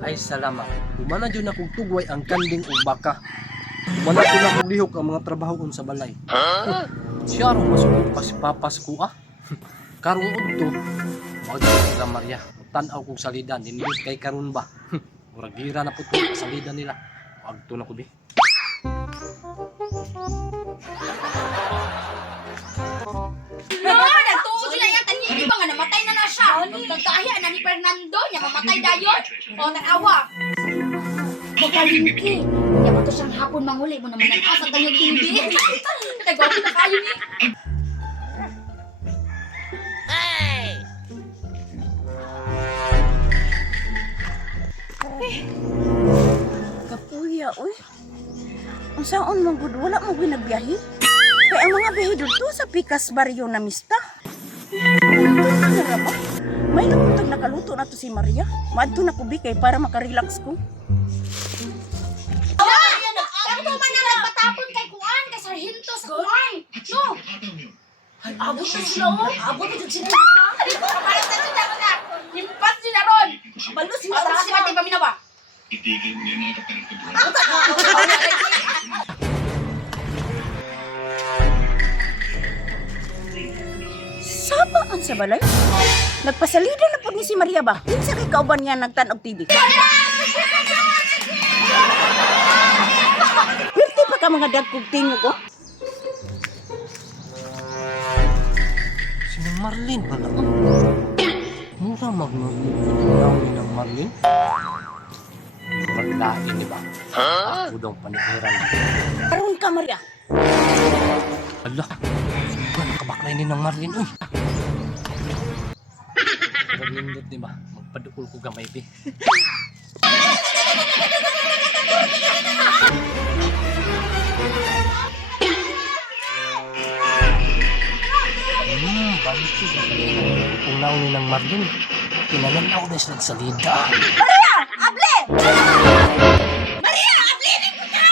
Ay salamat. Humana dyan akong tugway ang kanding o baka. Humana ko na lihok ang mga trabahoon sa balay. Siya ro masugod pa si papas ko ah. Karong udto, magdala sila Maria. Tanaw kong salidan, hindi kay karon ba? Murag gira na po ito sa salidan nila. Agto na ko di. Nagtuo sila yan. Tanili ba nga namatay na siya. Nagkakahiya na ni Fernando niya mamatay dayon. O, nag-awa. Magalingki. Kaya ba ito siyang hapon manguli mo naman ang asa kanyang TV. Nagwapo na kayo ni. Kapuya, uy. Ang saon mong gud wala mo ginagbiyahe. Kaya ang mga biyahe dito sa Pikas Barrio na mista. Ano ba? May nakuntag nakaluto na to si Maria. Maadto na ko bikay para makarelax ko. Ako man na nagpatapon kay Kuan, kay Sargento sa Kuan. No. Abot na sila, oh. Abot na sila. Kapalit na sila ko na. Himpat sila ron. Balo sila. O, saka si Mati paminawa. Itigil niya na kapag Sabaan sa balay? Nagpasalida na po ni si Maria ba? Kinsa kay kauban niya nagtanog TV? Wilti pa ka mga dagkog tingog ko? Sinang Marlene pala. Mura magmumulaw ni ng Marlene. Murag lain di ba? Ako daw panihiran. Karon ka Maria. Ala, suga nakabaklay ni ng Marlene. Uy. Murag lindot di ba? Magpadukol ko gamay bi. Balik ko. Unaw ni ng Marlene. Pinalanaw na sila sa salida. Maria! Able! Maria, ablinin ko ka!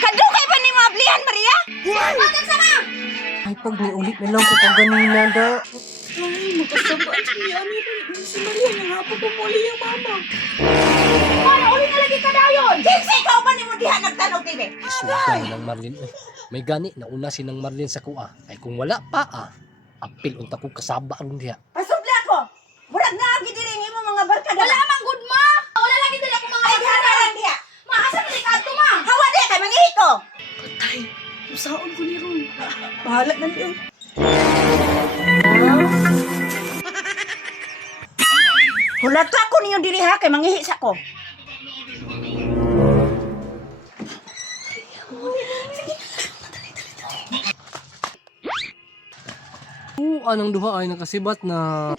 Kadugay pa ni mo ablihan, Maria? Huwag sama! Ay, pag niulit na lang ko pag ganina da. Ay, magkasabaan siya. Si Maria na nga po pumuli yung mama. Hoy, uli na lagi ka dayon! Kinsa ikaw ba ni mo diha nagtanog TV? Sugan ng Marlene. Uy, may gani, nauna si ng Marlene sa kuha. Ay kung wala pa apil unta ko kasaba aron diha. Pasubla ko! Murag na gidiring mo mga barkada. Wala mang good ma! Wala lagi dala ko mga Ay, barkada. haralan diha! Maasa delikado ma! Hawa diha kay mangihi ko! Tay, usaon ko ni Ron. Bahala na niyo. Hulata ko niyo diri ha kay mangihi sa ko. Oo, anong duha ay nakasibat na